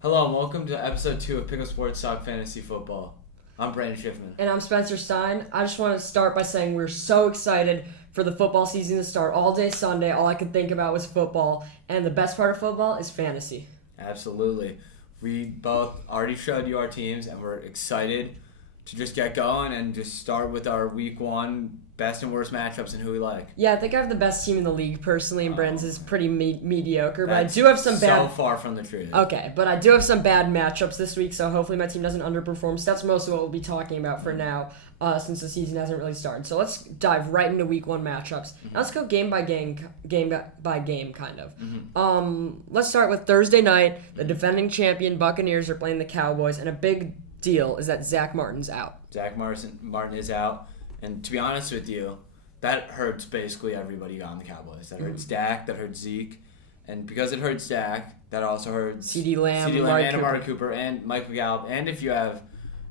Hello and welcome to episode 2 of Pickle Sports Talk Fantasy Football. I'm Brandon Schiffman. And I'm Spencer Stein. I just want to start by saying we're so excited for the football season to start. All day Sunday, all I could think about was football. And the best part of football is fantasy. Absolutely. We both already showed you our teams and we're excited to just get going and just start with our week 1 best and worst matchups and who we like. Yeah, I think I have the best team in the league personally, and Brandon's is pretty mediocre. But I That's do have some bad. So far from the truth. Okay, but I do have some bad matchups this week, so hopefully my team doesn't underperform. So that's mostly what we'll be talking about for now, since the season hasn't really started. So let's dive right into week 1 matchups. Now let's go game by game, kind of. Let's start with Thursday night. The defending champion Buccaneers are playing the Cowboys, and a big deal is that Zach Martin's out. Zach Martin is out. And to be honest with you, that hurts basically everybody on the Cowboys. That hurts Dak, that hurts Zeke. And because it hurts Dak, that also hurts CeeDee Lamb and Amari Cooper and Michael Gallup. And if you have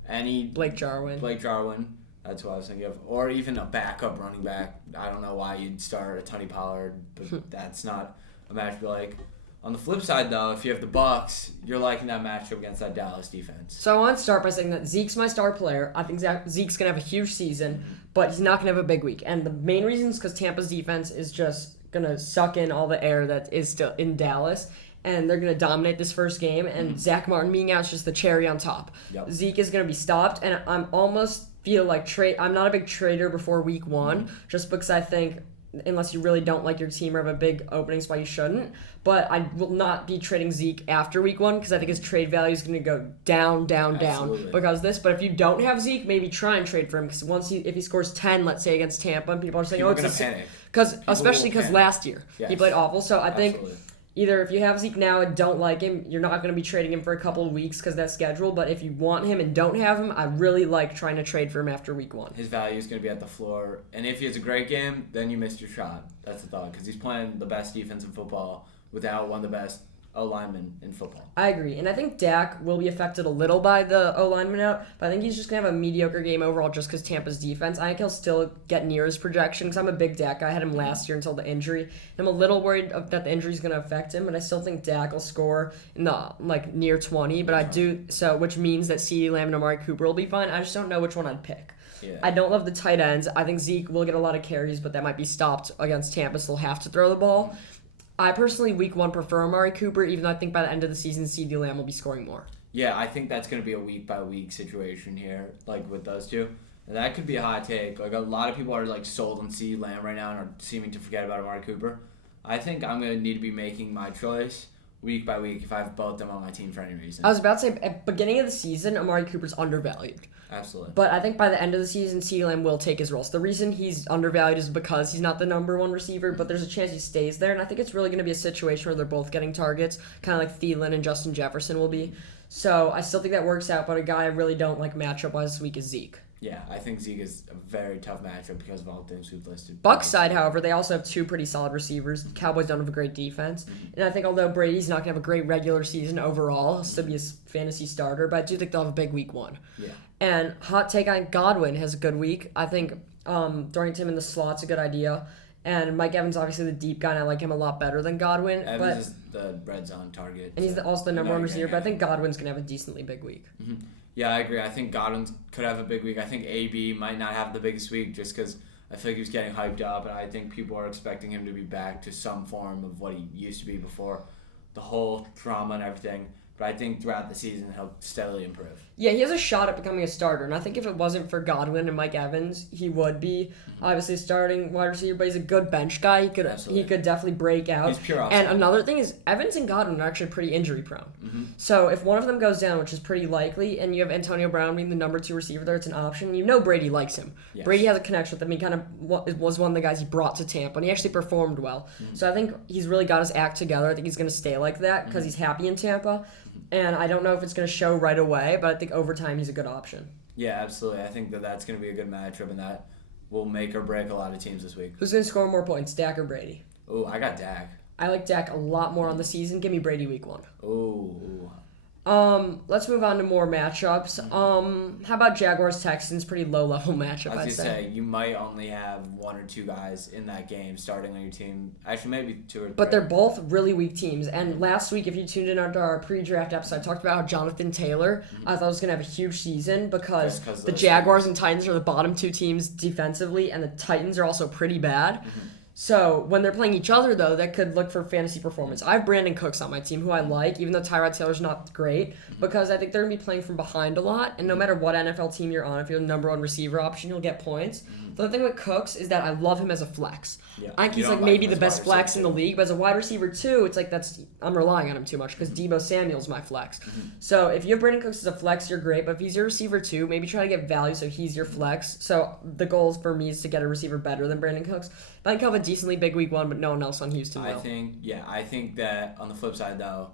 any... Blake Jarwin, that's what I was thinking of. Or even a backup running back. I don't know why you'd start a Tony Pollard, but that's not a match you like. On the flip side, though, if you have the Bucs, you're liking that matchup against that Dallas defense. So I want to start by saying that Zeke's my star player. I think Zeke's going to have a huge season, but he's not going to have a big week. And the main reason is because Tampa's defense is just going to suck in all the air that is still in Dallas, and they're going to dominate this first game, and Zach Martin being out is just the cherry on top. Yep. Zeke is going to be stopped, and I'm almost feel like I'm not a big trader before week 1, just because I think unless you really don't like your team or have a big opening spot, you shouldn't. But I will not be trading Zeke after week 1 because I think his trade value is going to go down because of this. But if you don't have Zeke, maybe try and trade for him because if he scores 10, let's say, against Tampa, and people are saying, people are going to panic. Especially because last year he played awful. So I think either if you have Zeke now and don't like him, you're not going to be trading him for a couple of weeks because that's scheduled. But if you want him and don't have him, I really like trying to trade for him after week 1. His value is going to be at the floor. And if he has a great game, then you missed your shot. That's the thought. Because he's playing the best defense in football without one of the best O-linemen in football. I agree. And I think Dak will be affected a little by the O-lineman out, but I think he's just going to have a mediocre game overall just because Tampa's defense. I think he'll still get near his projection because I'm a big Dak guy. I had him last year until the injury. And I'm a little worried that the injury is going to affect him, but I still think Dak will score in the near 20, but I do so, which means that CeeDee Lamb and Amari Cooper will be fine. I just don't know which one I'd pick. Yeah. I don't love the tight ends. I think Zeke will get a lot of carries, but that might be stopped against Tampa, so they'll have to throw the ball. I personally, week 1, prefer Amari Cooper, even though I think by the end of the season, CeeDee Lamb will be scoring more. Yeah, I think that's going to be a week-by-week situation here, with those two. And that could be a hot take. A lot of people are, sold on CeeDee Lamb right now and are seeming to forget about Amari Cooper. I think I'm going to need to be making my choice week by week if I have both of them on my team for any reason. I was about to say, at the beginning of the season, Amari Cooper's undervalued. Absolutely. But I think by the end of the season, CeeDee Lamb will take his roles. The reason he's undervalued is because he's not the number 1 receiver, but there's a chance he stays there. And I think it's really going to be a situation where they're both getting targets, kind of like Thielen and Justin Jefferson will be. So I still think that works out, but a guy I really don't like matchup-wise this week is Zeke. Yeah, I think Zeke is a very tough matchup because of all the things we've listed. Bucs side, however, they also have 2 pretty solid receivers. Cowboys don't have a great defense. And I think although Brady's not going to have a great regular season overall, he'll still be a fantasy starter, but I do think they'll have a big week 1. Yeah. And hot take on Godwin has a good week. I think throwing him in the slot's a good idea. And Mike Evans obviously the deep guy, and I like him a lot better than Godwin. Evans is the red zone target. And he's also the number 1 receiver, but I think Godwin's going to have a decently big week. Mm-hmm. Yeah, I agree. I think Godwin could have a big week. I think AB might not have the biggest week just because I feel like he was getting hyped up, and I think people are expecting him to be back to some form of what he used to be before the whole trauma and everything. But I think throughout the season, he'll steadily improve. Yeah, he has a shot at becoming a starter, and I think if it wasn't for Godwin and Mike Evans, he would be obviously a starting wide receiver, but he's a good bench guy. He could definitely break out. He's pure upside. And another thing is, Evans and Godwin are actually pretty injury prone. Mm-hmm. So if one of them goes down, which is pretty likely, and you have Antonio Brown being the number 2 receiver there, it's an option. You know Brady likes him. Yes. Brady has a connection with him. He kind of was one of the guys he brought to Tampa, and he actually performed well. Mm-hmm. So I think he's really got his act together. I think he's going to stay like that because he's happy in Tampa. And I don't know if it's going to show right away, but I think over time he's a good option. Yeah, absolutely. I think that's going to be a good matchup, and that will make or break a lot of teams this week. Who's going to score more points, Dak or Brady? Oh, I got Dak. I like Dak a lot more on the season. Give me Brady week 1. Oh. Let's move on to more matchups. How about Jaguars Texans? Pretty low level matchup, I I'd was say. gonna say you might only have one or two guys in that game starting on your team. Actually, maybe two or three. But they're both really weak teams. And last week, if you tuned in to our pre-draft episode, I talked about how Jonathan Taylor, I thought was going to have a huge season because Just 'cause the those Jaguars and Titans are the bottom two teams defensively, and the Titans are also pretty bad. So when they're playing each other, though, that could look for fantasy performance. I have Brandon Cooks on my team, who I like, even though Tyrod Taylor's not great, because I think they're going to be playing from behind a lot. And no matter what NFL team you're on, if you're the number one receiver option, you'll get points. The thing with Cooks is that I love him as a flex. Yeah. I think he's like maybe the best flex in the league, but as a wide receiver too, it's like I'm relying on him too much because Deebo Samuel's my flex. So if you have Brandon Cooks as a flex, you're great. But if he's your receiver too, maybe try to get value so he's your flex. So the goal for me is to get a receiver better than Brandon Cooks. I think he'll have a decently big week one, but no one else on Houston will. I think that on the flip side though,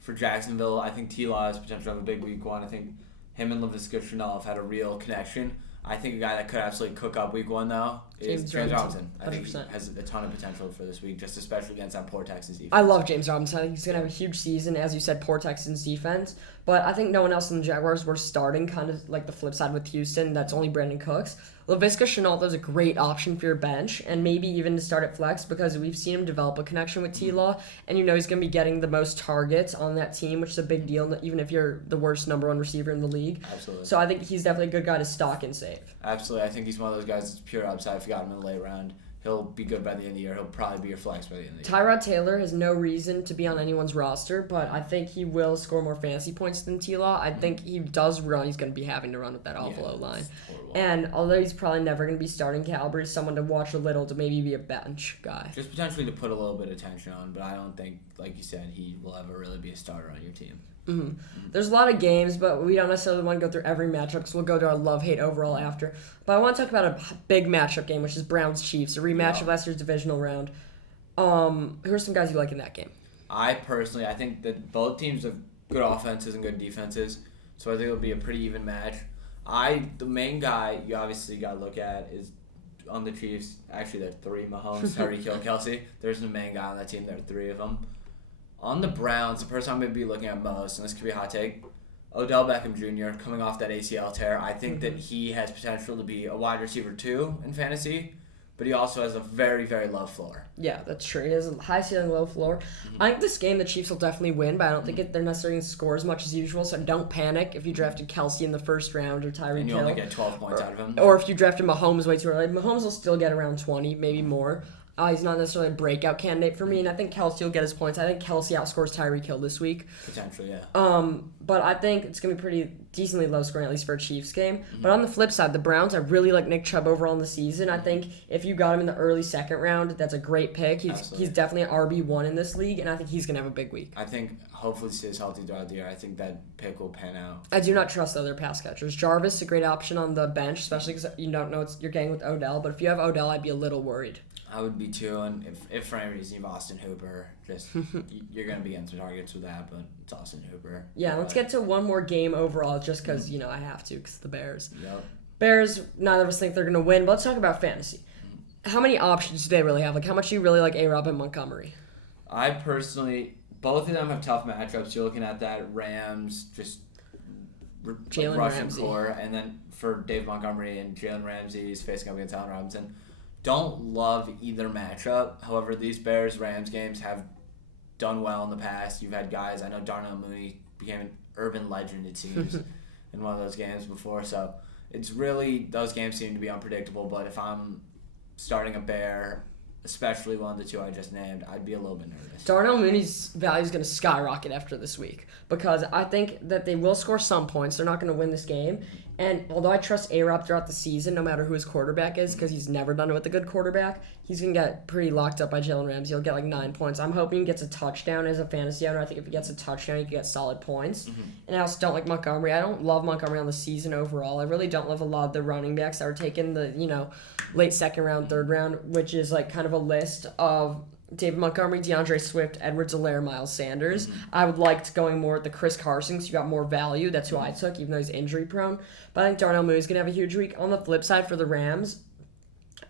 for Jacksonville, I think T-Law has potential to have a big week one. I think him and Laviska Shenault have had a real connection. I think a guy that could absolutely cook up week one, though, is James Robinson. I think he has a ton of potential for this week, just especially against that poor Texans defense. I love James Robinson. I think he's going to have a huge season, as you said, poor Texans defense. But I think no one else in the Jaguars were starting, kind of like the flip side with Houston. That's only Brandon Cooks. Laviska Shenault is a great option for your bench, and maybe even to start at flex because we've seen him develop a connection with T-Law, and you know he's going to be getting the most targets on that team, which is a big deal, even if you're the worst number one receiver in the league. Absolutely. So I think he's definitely a good guy to stock and save. Absolutely. I think he's one of those guys that's pure upside. If you got him in the late round, he'll be good by the end of the year. He'll probably be your flex by the end of the year. Tyrod Taylor has no reason to be on anyone's roster, but I think he will score more fantasy points than T-Law. I think he does run. He's going to be having to run with that awful O-line. And although he's probably never going to be starting caliber, he's someone to watch a little to maybe be a bench guy. Just potentially to put a little bit of tension on, but I don't think, like you said, he will ever really be a starter on your team. There's a lot of games, but we don't necessarily want to go through every matchup, so we'll go to our love-hate overall after. But I want to talk about a big matchup game, which is Browns-Chiefs, a rematch of last year's divisional round. Who are some guys you like in that game? I think that both teams have good offenses and good defenses, so I think it'll be a pretty even match. The main guy you obviously got to look at is on the Chiefs. Actually, there are three: Mahomes, Tyreek Hill, Kelsey. There's the main guy on that team. There are three of them. On the Browns, the person I'm going to be looking at most, and this could be a hot take, Odell Beckham Jr. coming off that ACL tear. I think that he has potential to be a wide receiver too in fantasy, but he also has a very, very low floor. Yeah, that's true. He has a high ceiling, low floor. I think this game the Chiefs will definitely win, but I don't think they're necessarily going to score as much as usual, so don't panic if you drafted Kelsey in the first round or Tyreek Hill. And you only get 12 points out of him. Or if you drafted Mahomes way too early. Mahomes will still get around 20, maybe more. He's not necessarily a breakout candidate for me, and I think Kelsey will get his points. I think Kelsey outscores Tyreek Hill this week. Potentially, yeah. But I think it's going to be pretty decently low scoring, at least for a Chiefs game. But on the flip side, the Browns, I really like Nick Chubb overall in the season. I think if you got him in the early second round, that's a great pick. He's definitely an RB1 in this league, and I think he's going to have a big week. I think hopefully he stays healthy throughout the year. I think that pick will pan out. I do not trust the other pass catchers. Jarvis, a great option on the bench, especially because you don't know you're getting with Odell. But if you have Odell, I'd be a little worried. I would be too, and if for any reason you have Austin Hooper, just you're going to be getting some targets with that, but it's Austin Hooper. Yeah, let's get to one more game overall just because, I have to because the Bears. Yep. Bears, neither of us think they're going to win, but let's talk about fantasy. How many options do they really have? Like, how much do you really like A-Rob and Montgomery? I personally, both of them have tough matchups. You're looking at that Rams, just Jalen rushing Ramsey. core, and then for Dave Montgomery and Jalen Ramsey, he's facing up against Allen Robinson. Don't love either matchup. However, these Bears-Rams games have done well in the past. You've had guys, I know Darnell Mooney became an urban legend, it seems, in one of those games before. So it's really, those games seem to be unpredictable. But if I'm starting a Bear, especially one of the two I just named, I'd be a little bit nervous. Darnell Mooney's value is going to skyrocket after this week because I think that they will score some points. They're not going to win this game. And although I trust A-Rob throughout the season, no matter who his quarterback is, because he's never done it with a good quarterback, he's going to get pretty locked up by Jalen Ramsey. He'll get like 9 points. I'm hoping he gets a touchdown as a fantasy owner. I think if he gets a touchdown, he can get solid points. And I also don't like Montgomery. I don't love Montgomery on the season overall. I really don't love a lot of the running backs that are taken the, late second round, third round, which is like kind of a list of David Montgomery, DeAndre Swift, Edwards-Helaire, Miles Sanders. I would like to going more with the Chris Carson because you got more value. That's who I took, even though he's injury prone. But I think Darnell Mooney's going to have a huge week. On the flip side for the Rams,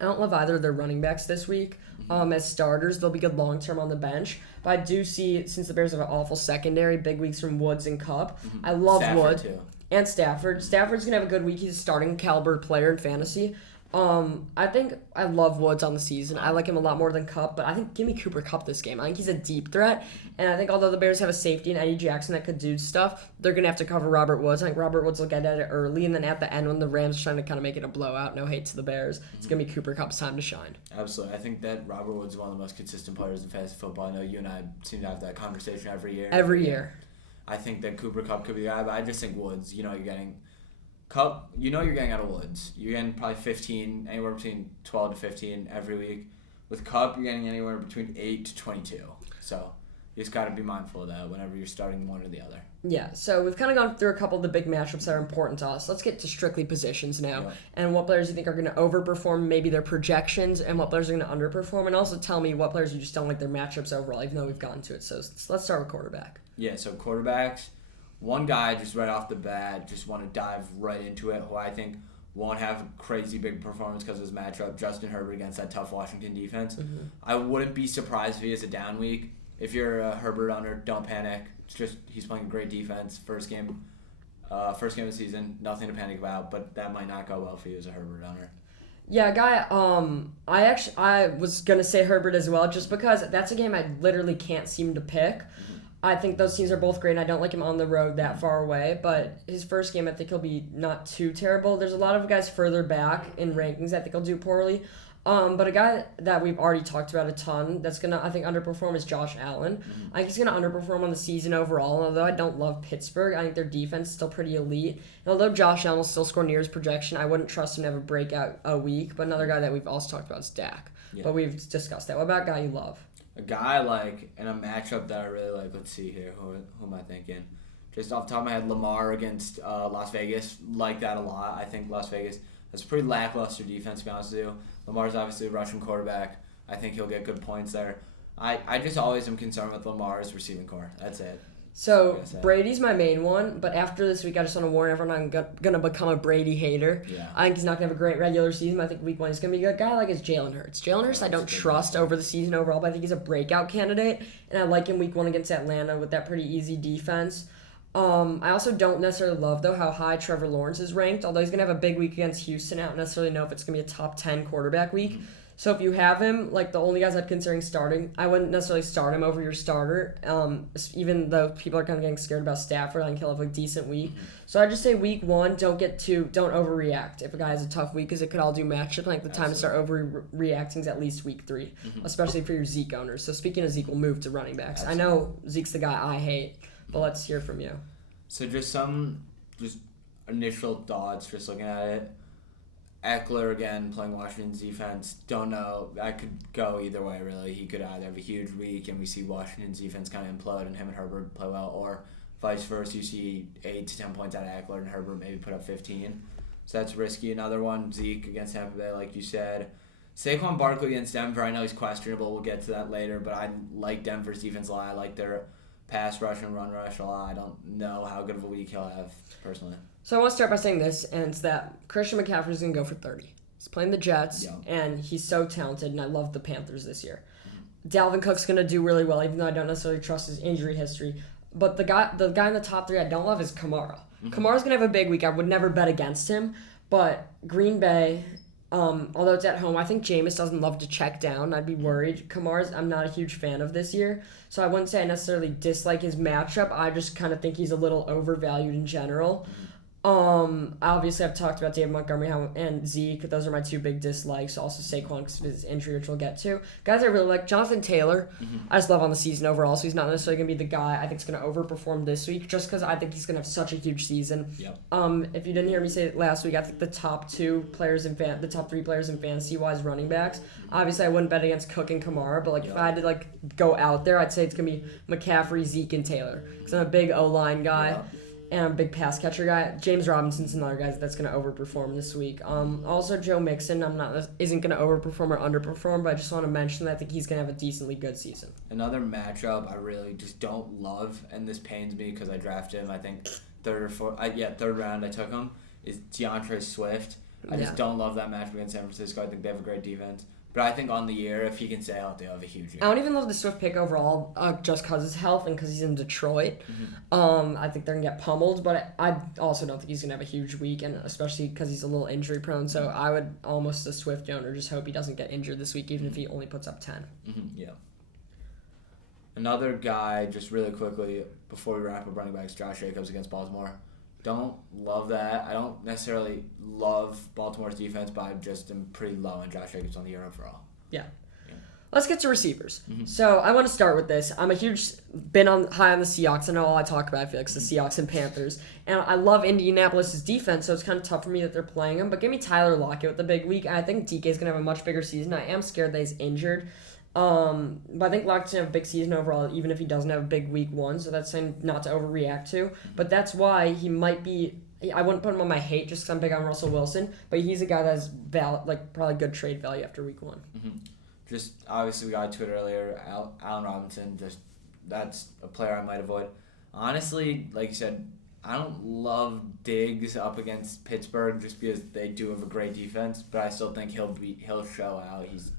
I don't love either of their running backs this week. as starters. They'll be good long term on the bench. But I do see, since the Bears have an awful secondary, big weeks from Woods and Cup. I love Stafford Wood too. and Stafford. Stafford's gonna have a good week. He's a starting caliber player in fantasy. I think I love Woods on the season. I like him a lot more than Kupp, but I think give me Cooper Kupp this game. I think he's a deep threat, and I think although the Bears have a safety in Eddie Jackson that could do stuff, they're going to have to cover Robert Woods. I think Robert Woods will get at it early, and then at the end when the Rams are trying to kind of make it a blowout, no hate to the Bears, it's going to be Cooper Kupp's time to shine. Absolutely. I think that Robert Woods is one of the most consistent players in fantasy football. I know you and I seem to have that conversation every year. Every year. I think that Cooper Kupp could be the guy, but I just think Woods, you're getting Cup, you're getting out of Woods. You're getting probably 15, anywhere between 12 to 15 every week. With Cup, you're getting anywhere between 8 to 22. So you just got to be mindful of that whenever you're starting one or the other. Yeah, so we've kind of gone through a couple of the big matchups that are important to us. Let's get to strictly positions now, and what players you think are going to overperform maybe their projections, and what players are going to underperform, and also tell me what players you just don't like their matchups overall, even though we've gotten to it. So let's start with quarterback. Yeah, so quarterbacks. One guy just right off the bat, just want to dive right into it, who I think won't have a crazy big performance because of his matchup, Justin Herbert against that tough Washington defense. Mm-hmm. I wouldn't be surprised if he has a down week. If you're a Herbert owner, don't panic. It's just he's playing great defense. First game of the season, nothing to panic about, but that might not go well for you as a Herbert owner. Yeah, guy, I was going to say Herbert as well, just because that's a game I literally can't seem to pick. Mm-hmm. I think those teams are both great, and I don't like him on the road that far away. But his first game, I think he'll be not too terrible. There's a lot of guys further back in rankings I think he'll do poorly. But a guy that we've already talked about a ton that's going to, I think, underperform is Josh Allen. Mm-hmm. I think he's going to underperform on the season overall. And although I don't love Pittsburgh, I think their defense is still pretty elite. And although Josh Allen will still score near his projection, I wouldn't trust him to have a breakout a week. But another guy that we've also talked about is Dak. Yeah. But we've discussed that. What about a guy you love? A guy I like, in a matchup that I really like, let's see here, who am I thinking? Just off the top of my head, Lamar against Las Vegas, like that a lot. I think Las Vegas has a pretty lackluster defense, to be honest with you. Lamar's obviously a Russian quarterback. I think he'll get good points there. I just always am concerned with Lamar's receiving core. That's it. So, Brady's my main one, but after this week, I just want to warn everyone I'm going to become a Brady hater. Yeah. I think he's not going to have a great regular season, but I think week one he's going to be a good guy like is Jalen Hurts. Jalen Hurts I don't trust over the season overall, but I think he's a breakout candidate, and I like him week one against Atlanta with that pretty easy defense. I also don't necessarily love, though, how high Trevor Lawrence is ranked, although he's going to have a big week against Houston. I don't necessarily know if it's going to be a top 10 quarterback week. Mm-hmm. So if you have him, like the only guys I'd considering starting, I wouldn't necessarily start him over your starter, even though people are kind of getting scared about Stafford. I think he'll have a decent week. Mm-hmm. So I'd just say week one, don't overreact. If a guy has a tough week, because it could all do matchup, I think the time to start overreacting is at least week 3, especially for your Zeke owners. So speaking of Zeke, we'll move to running backs. Absolutely. I know Zeke's the guy I hate, but let's hear from you. So just initial thoughts, just looking at it. Eckler, again, playing Washington's defense. Don't know. I could go either way, really. He could either have a huge week and we see Washington's defense kind of implode and him and Herbert play well, or vice versa. You see 8 to 10 points out of Eckler and Herbert maybe put up 15. So that's risky. Another one, Zeke against Tampa Bay, like you said. Saquon Barkley against Denver. I know he's questionable. We'll get to that later, but I like Denver's defense a lot. I like their pass rush and run rush a lot. I don't know how good of a week he'll have, personally. So I want to start by saying this, and it's that Christian McCaffrey is going to go for 30. He's playing the Jets, and he's so talented, and I love the Panthers this year. Dalvin Cook's going to do really well, even though I don't necessarily trust his injury history. But the guy in the top 3 I don't love is Kamara. Mm-hmm. Kamara's going to have a big week. I would never bet against him, but Green Bay, although it's at home, I think Jameis doesn't love to check down. I'd be worried. I'm not a huge fan of this year, so I wouldn't say I necessarily dislike his matchup. I just kind of think he's a little overvalued in general. Obviously, I've talked about David Montgomery and Zeke. Those are my 2 big dislikes. Also, Saquon because of his injury, which we'll get to. Guys I really like, Jonathan Taylor. Mm-hmm. I just love on the season overall, so he's not necessarily going to be the guy I think is going to overperform this week, just because I think he's going to have such a huge season. Yep. If you didn't hear me say it last week, I think the top 3 players in fantasy-wise running backs. Obviously, I wouldn't bet against Cook and Kamara, but if I had to go out there, I'd say it's going to be McCaffrey, Zeke, and Taylor, because I'm a big O-line guy. Yeah. And I'm a big pass catcher guy. James Robinson's another guy that's going to overperform this week. Also, Joe Mixon isn't going to overperform or underperform, but I just want to mention that I think he's going to have a decently good season. Another matchup I really just don't love, and this pains me because I drafted him, I think, third round I took him, is Deandre Swift. I just don't love that matchup against San Francisco. I think they have a great defense. But I think on the year, if he can stay healthy, he'll have a huge year. I don't even love the Swift pick overall, just because of his health and because he's in Detroit. I think they're going to get pummeled, but I also don't think he's going to have a huge week, and especially because he's a little injury prone. So I would almost, a Swift owner, just hope he doesn't get injured this week, even if he only puts up 10. Yeah. Another guy, just really quickly, before we wrap up running backs, Josh Jacobs against Baltimore. Don't love that. I don't necessarily love Baltimore's defense, but I just am pretty low on Josh Jacobs on the year overall. Yeah. Let's get to receivers. So I want to start with this. I'm been high on the Seahawks. I know all I talk about, I feel like, is the Seahawks and Panthers. And I love Indianapolis' defense, so it's kind of tough for me that they're playing them. But give me Tyler Lockett with the big week. I think DK is going to have a much bigger season. I am scared that he's injured. But I think Lockett's going to have a big season overall, even if he doesn't have a big week 1. So that's something not to overreact to. But that's why he might be... I wouldn't put him on my hate just because I'm big on Russell Wilson. But he's a guy that has probably good trade value after week 1. Just, obviously, we got a tweet earlier, Allen Robinson, that's a player I might avoid. Honestly, like you said, I don't love Diggs up against Pittsburgh just because they do have a great defense, but I still think he'll show out. He's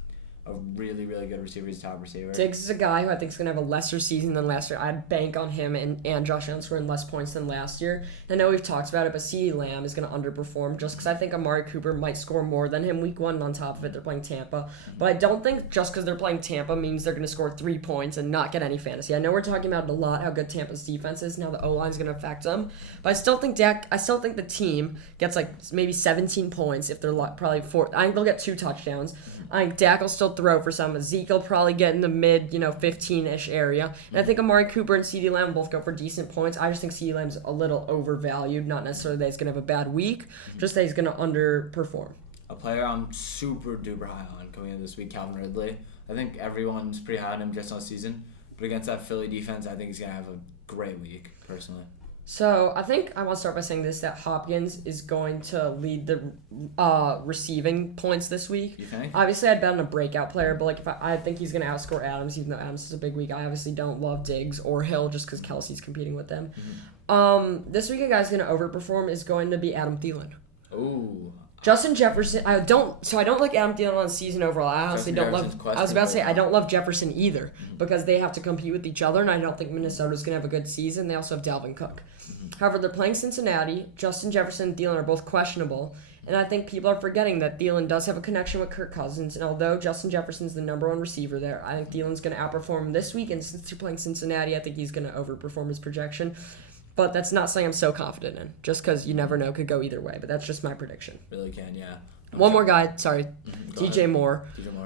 a really, really good receiver. He's a top receiver. Diggs is a guy who I think is going to have a lesser season than last year. I'd bank on him and Josh Allen scoring less points than last year. I know we've talked about it, but CeeDee Lamb is going to underperform just because I think Amari Cooper might score more than him week 1, and on top of it, they're playing Tampa. But I don't think just because they're playing Tampa means they're going to score 3 points and not get any fantasy. I know we're talking about it a lot, how good Tampa's defense is, now the O-line is going to affect them. But I still think the team gets maybe 17 points if they're probably 4. I think they'll get 2 touchdowns. I think Dak will still throw for some. Zeke will probably get in the mid, 15-ish area. And I think Amari Cooper and CeeDee Lamb both go for decent points. I just think CeeDee Lamb's a little overvalued. Not necessarily that he's going to have a bad week, just that he's going to underperform. A player I'm super duper high on coming into this week, Calvin Ridley. I think everyone's pretty high on him just on season. But against that Philly defense, I think he's going to have a great week, personally. So I think I want to start by saying this, that Hopkins is going to lead the receiving points this week. You think? Obviously, I'd bet on a breakout player, but I think he's going to outscore Adams, even though Adams is a big week. I obviously don't love Diggs or Hill just because Kelsey's competing with them. This week, a guy's going to overperform is going to be Adam Thielen. Ooh. Justin Jefferson, I don't like Adam Thielen on season overall. I honestly don't love. I was about to say I don't love Jefferson either because they have to compete with each other, and I don't think Minnesota's gonna have a good season. They also have Dalvin Cook. However, they're playing Cincinnati. Justin Jefferson and Thielen are both questionable, and I think people are forgetting that Thielen does have a connection with Kirk Cousins. And although Justin Jefferson's the number 1 receiver there, I think Thielen's gonna outperform this week. And since they're playing Cincinnati, I think he's gonna overperform his projection. But that's not something I'm so confident in, just because you never know, could go either way. But that's just my prediction. Really can, yeah. One more guy, sorry, DJ Moore.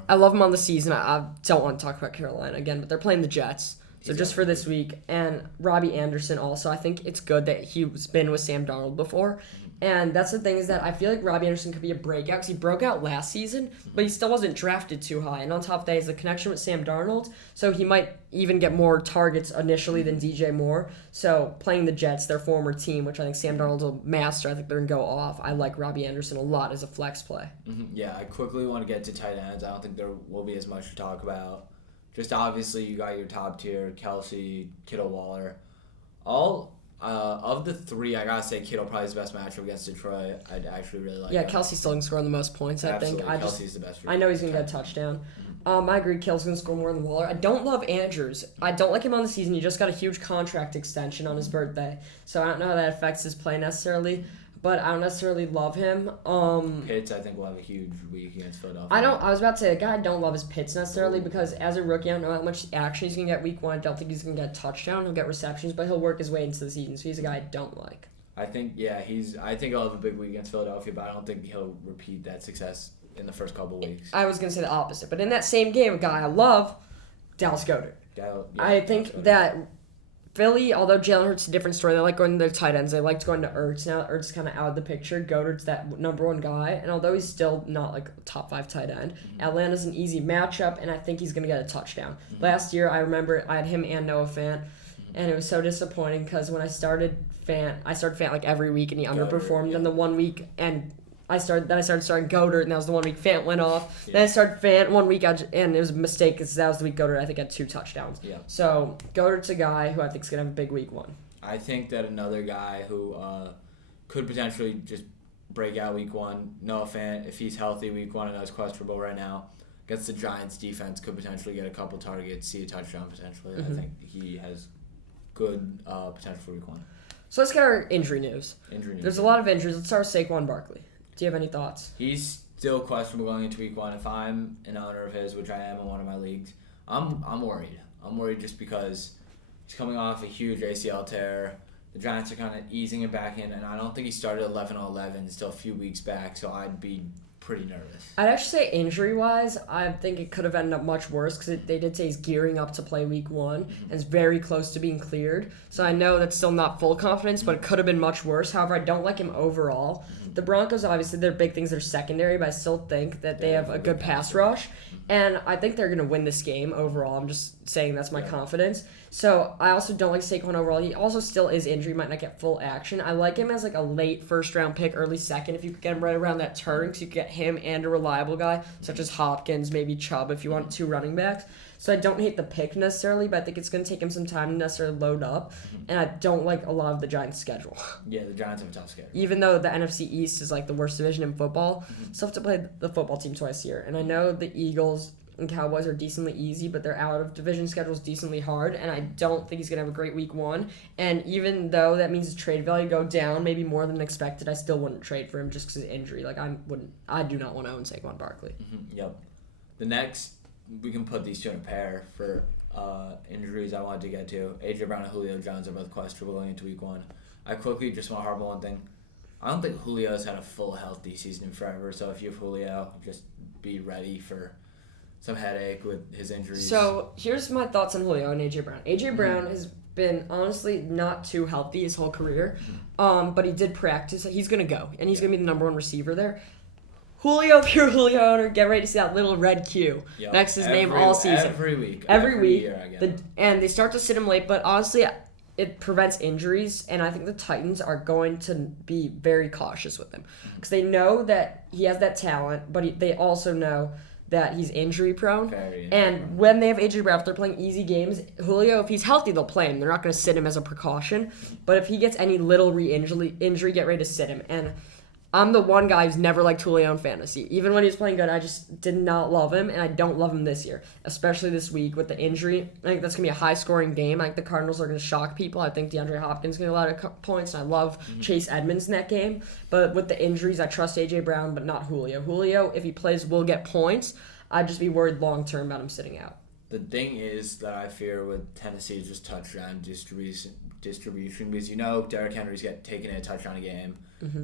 I love him on the season. I don't want to talk about Carolina again, but they're playing the Jets. So just for this week. And Robbie Anderson also, I think it's good that he's been with Sam Darnold before. And that's the thing is that I feel like Robbie Anderson could be a breakout because he broke out last season, but he still wasn't drafted too high. And on top of that, he has a connection with Sam Darnold, so he might even get more targets initially than DJ Moore. So playing the Jets, their former team, which I think Sam Darnold will master, I think they're going to go off. I like Robbie Anderson a lot as a flex play. Yeah, I quickly want to get to tight ends. I don't think there will be as much to talk about. Just obviously you got your top tier, Kelsey, Kittle, Waller. Of the 3, I gotta say Kittle probably is the best matchup against Detroit. I'd actually really like. Yeah, Kelsey's still gonna score the most points. Absolutely. I think. Kelsey's the best. I know he's gonna get a touchdown. I agree. Kill's gonna score more than Waller. I don't love Andrews. I don't like him on the season. He just got a huge contract extension on his birthday, so I don't know how that affects his play necessarily. But I don't necessarily love him. Pitts, I think, will have a huge week against Philadelphia. I was about to say, a guy I don't love is Pitts necessarily because as a rookie, I don't know how much action he's going to get week 1. I don't think he's going to get a touchdown. He'll get receptions, but he'll work his way into the season. So he's a guy I don't like. I think he'll have a big week against Philadelphia, but I don't think he'll repeat that success in the first couple weeks. I was going to say the opposite. But in that same game, a guy I love, Dallas Goedert. I think that Philly, although Jalen Hurts is a different story, they like going to their tight ends. They liked going to Ertz. Now Ertz is kind of out of the picture. Goedert's that number 1 guy. And although he's still not like a top 5 tight end, Atlanta's an easy matchup, and I think he's going to get a touchdown. Last year, I remember I had him and Noah Fant, and it was so disappointing because when I started Fant like every week, and he underperformed in the 1 week, and I started starting Goedert, and that was the 1 week Fant went off. Yeah. Then I started Fant 1 week, and it was a mistake because that was the week Goedert, I think, had 2 touchdowns. Yeah. So Goedert's a guy who I think is going to have a big week 1. I think that another guy who could potentially just break out week 1, Noah Fant, if he's healthy week 1, I know it's questionable right now. against the Giants defense, could potentially get a couple targets, see a touchdown potentially. I think he has good potential for week 1. So let's get our injury news. There's a lot of injuries. Let's start with Saquon Barkley. Do you have any thoughts? He's still questionable going into week 1. If I'm an owner of his, which I am in one of my leagues, I'm worried. I'm worried just because he's coming off a huge ACL tear. The Giants are kind of easing him back in, and I don't think he started 11-11, still a few weeks back, so I'd be pretty nervous. I'd actually say injury-wise, I think it could have ended up much worse because they did say he's gearing up to play week 1 and is very close to being cleared. So I know that's still not full confidence, but it could have been much worse. However, I don't like him overall. The Broncos, obviously, their big things are secondary, but I still think that they have a good pass rush. And I think they're going to win this game overall. I'm just saying that's my confidence. So I also don't like Saquon overall. He also still is injured. He might not get full action. I like him as like a late first-round pick, early second, if you could get him right around that turn, because you could get him and a reliable guy, such as Hopkins, maybe Chubb, if you want 2 running backs. So I don't hate the pick necessarily, but I think it's going to take him some time to necessarily load up. And I don't like a lot of the Giants' schedule. Yeah, the Giants have a tough schedule. Even though the NFC East is like the worst division in football, still have to play the football team twice a year. And I know the Eagles and Cowboys are decently easy, but their out-of-division schedule is decently hard, and I don't think he's going to have a great week 1. And even though that means his trade value go down maybe more than expected, I still wouldn't trade for him just because of injury. Like, I do not want to own Saquon Barkley. Yep. The next, we can put these two in a pair for injuries I wanted to get to. A.J. Brown and Julio Jones are both questionable going into week 1. I quickly just want to harp on one thing. I don't think Julio's had a full healthy season in forever, so if you have Julio, just be ready for some headache with his injuries. So here's my thoughts on Julio and A.J. Brown. A.J. Brown has been honestly not too healthy his whole career, but he did practice. He's going to go, and he's going to be the number 1 receiver there. Julio, if you're a Julio owner, get ready to see that little red Q next to his name all season. Every week. Every year I get and they start to sit him late, but honestly, it prevents injuries, and I think the Titans are going to be very cautious with him because they know that he has that talent, but they also know that he's injury prone. And when they have A.J. Brown, if they're playing easy games, Julio, if he's healthy, they'll play him. They're not going to sit him as a precaution. But if he gets any little injury, get ready to sit him. And I'm the one guy who's never liked Julio in fantasy. Even when he was playing good, I just did not love him, and I don't love him this year, especially this week with the injury. I think that's going to be a high-scoring game. I think the Cardinals are going to shock people. I think DeAndre Hopkins is going to get a lot of points, and I love Chase Edmonds in that game. But with the injuries, I trust A.J. Brown, but not Julio. Julio, if he plays, will get points. I'd just be worried long-term about him sitting out. The thing is that I fear with Tennessee is just touchdown distribution because you know Derrick Henry's taking a touchdown a game.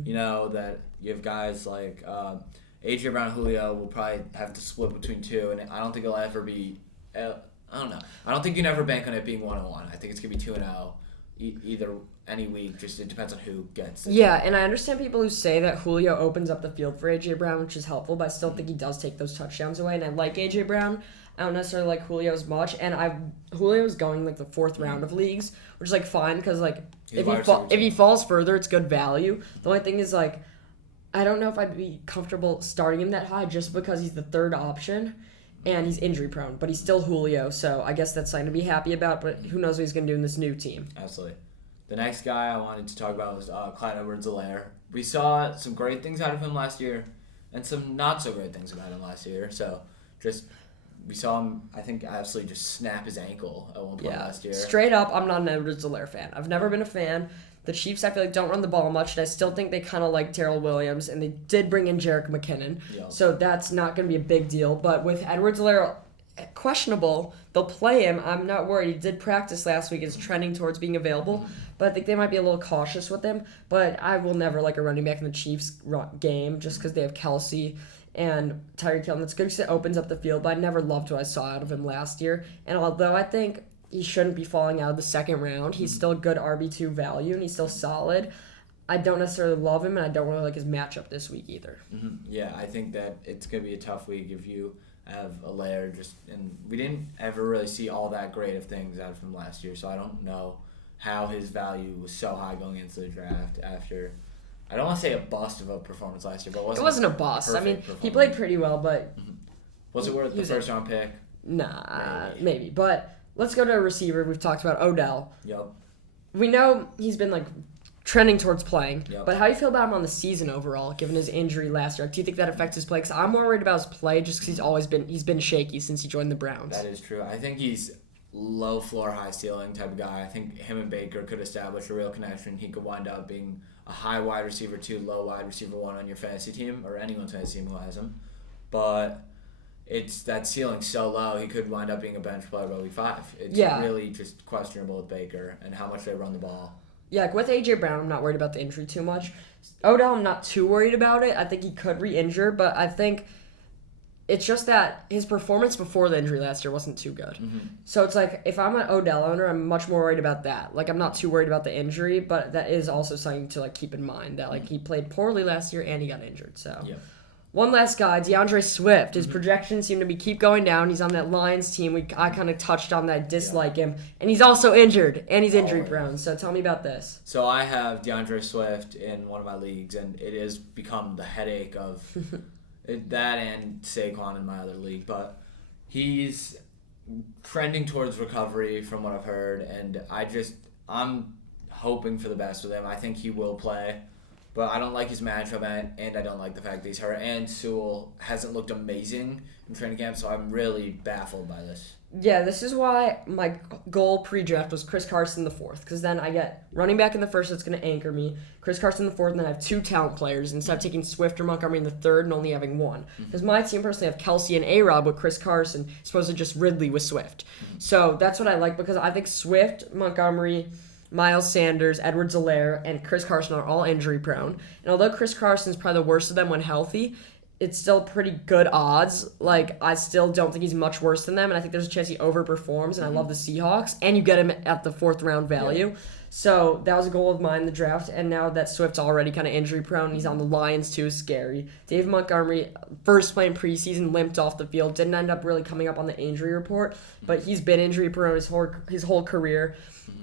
You know that you have guys like A.J. Brown and Julio will probably have to split between 2, and I don't think it'll ever be I don't know. I don't think you can ever bank on it being 1-1. I think it's going to be 2-0 either any week. Just it depends on who gets it. Yeah, and I understand people who say that Julio opens up the field for A.J. Brown, which is helpful, but I still think he does take those touchdowns away, and I like A.J. Brown. I don't necessarily like Julio as much, and Julio's going like the 4th round of leagues, which is like fine because like if he falls further, it's good value. The only thing is like I don't know if I'd be comfortable starting him that high just because he's the 3rd option and he's injury prone, but he's still Julio, so I guess that's something to be happy about. But who knows what he's gonna do in this new team? Absolutely. The next guy I wanted to talk about was Clyde Edwards-Helaire. We saw some great things out of him last year, and some not so great things about him last year. So we saw him, I think, absolutely just snap his ankle at one point last year. Straight up, I'm not an Edwards-Helaire fan. I've never been a fan. The Chiefs, I feel like, don't run the ball much, and I still think they kind of like Terrell Williams, and they did bring in Jerick McKinnon. So that's not going to be a big deal. But with Edwards-Helaire questionable, they'll play him. I'm not worried. He did practice last week. It's trending towards being available. But I think they might be a little cautious with him. But I will never like a running back in the Chiefs game just because they have Kelsey and Tyreek Hill. And it's good because it opens up the field. But I never loved what I saw out of him last year. And although I think he shouldn't be falling out of the 2nd round, he's still good RB2 value, and he's still solid. I don't necessarily love him, and I don't really like his matchup this week either. Yeah, I think that it's going to be a tough week if you have Helaire. And we didn't ever really see all that great of things out of him last year, so I don't know how his value was so high going into the draft after, I don't want to say a bust of a performance last year, but it wasn't a bust. I mean, he played pretty well, but... Was it worth the first-round pick? Nah, maybe. But let's go to a receiver. We've talked about Odell. Yep. We know he's been, like, trending towards playing. Yep. But how do you feel about him on the season overall, given his injury last year? Do you think that affects his play? Because I'm more worried about his play just because he's been shaky since he joined the Browns. That is true. I think he's low floor, high ceiling type of guy. I think him and Baker could establish a real connection. He could wind up being a high wide receiver 2, low wide receiver 1 on your fantasy team, or anyone's fantasy team who has him. But it's that ceiling so low, he could wind up being a bench player by week 5. It's really just questionable with Baker and how much they run the ball. Yeah, with A.J. Brown, I'm not worried about the injury too much. Odell, I'm not too worried about it. I think he could re-injure, but I think it's just that his performance before the injury last year wasn't too good. Mm-hmm. So it's like, if I'm an Odell owner, I'm much more worried about that. Like, I'm not too worried about the injury, but that is also something to, like, keep in mind, that, like, he played poorly last year and he got injured, so... Yep. One last guy, Deandre Swift. His projections seem to keep going down. He's on that Lions team. I kind of touched on that, dislike him. And he's also injured, and he's injury prone. So tell me about this. So I have Deandre Swift in one of my leagues, and it has become the headache of that and Saquon in my other league. But he's trending towards recovery from what I've heard, and I'm hoping for the best with him. I think he will play. But I don't like his matchup, and I don't like the fact that he's hurt. And Sewell hasn't looked amazing in training camp, so I'm really baffled by this. Yeah, this is why my goal pre-draft was Chris Carson the 4th, because then I get running back in the 1st that's going to anchor me, Chris Carson the 4th, and then I have 2 talent players instead of taking Swift or Montgomery in the 3rd and only having 1. Because my team personally have Kelsey and A-Rob with Chris Carson, supposed to just Ridley with Swift. So that's what I like, because I think Swift, Montgomery, Miles Sanders, Edwards-Helaire, and Chris Carson are all injury prone. And although Chris Carson is probably the worst of them when healthy, it's still pretty good odds. Like, I still don't think he's much worse than them, and I think there's a chance he overperforms, and I love the Seahawks. And you get him at the 4th round value. Yeah. So that was a goal of mine in the draft, and now that Swift's already kind of injury prone, he's on the Lions too, is scary. Dave Montgomery, first play in preseason, limped off the field, didn't end up really coming up on the injury report, but he's been injury prone his whole career.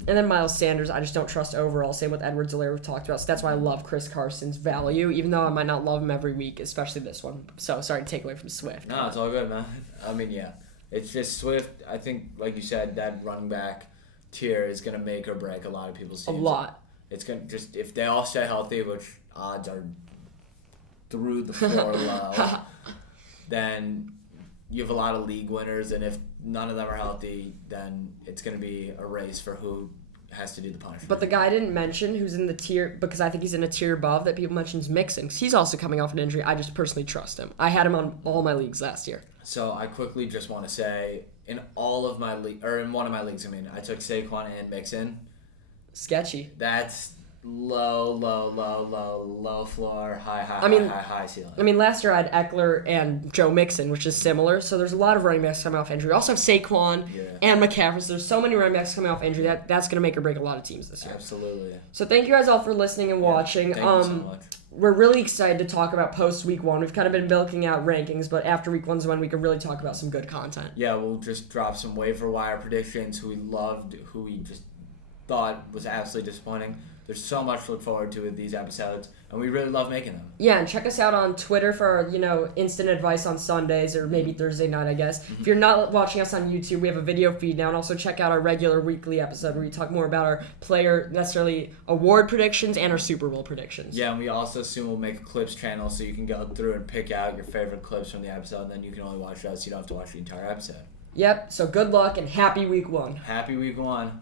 And then Miles Sanders, I just don't trust overall. Same with Edwards-Helaire we've talked about. So that's why I love Chris Carson's value, even though I might not love him every week, especially this one. So sorry to take away from Swift. No, it's all good, man. I mean, yeah. It's just Swift, I think, like you said, that running back tier is going to make or break a lot of people's teams. A lot. It's going to just, if they all stay healthy, which odds are through the floor low, then you have a lot of league winners, and if none of them are healthy, then it's going to be a race for who has to do the punishment. But the guy I didn't mention who's in the tier, because I think he's in a tier above that people mention, is Mixon. He's also coming off an injury. I just personally trust him. I had him on all my leagues last year. So I quickly just want to say, in all of my in one of my leagues, I took Saquon and Mixon. Sketchy. That's low floor, high ceiling. I mean, last year I had Eckler and Joe Mixon, which is similar. So there's a lot of running backs coming off injury. We also have Saquon and McCaffrey. So there's so many running backs coming off injury that's going to make or break a lot of teams this year. Absolutely. So thank you guys all for listening and watching. Thank you so much. We're really excited to talk about post week 1. We've kind of been milking out rankings, but after week 1's when we can really talk about some good content. Yeah, we'll just drop some waiver wire predictions, who we loved, who we just thought was absolutely disappointing. There's so much to look forward to with these episodes, and we really love making them. Yeah, and check us out on Twitter for our, instant advice on Sundays, or maybe Thursday night, I guess. If you're not watching us on YouTube, we have a video feed now, and also check out our regular weekly episode where we talk more about our player, necessarily award predictions and our Super Bowl predictions. Yeah, and we also soon will make a clips channel so you can go through and pick out your favorite clips from the episode, and then you can only watch us. You don't have to watch the entire episode. Yep, so good luck and happy week 1. Happy week 1.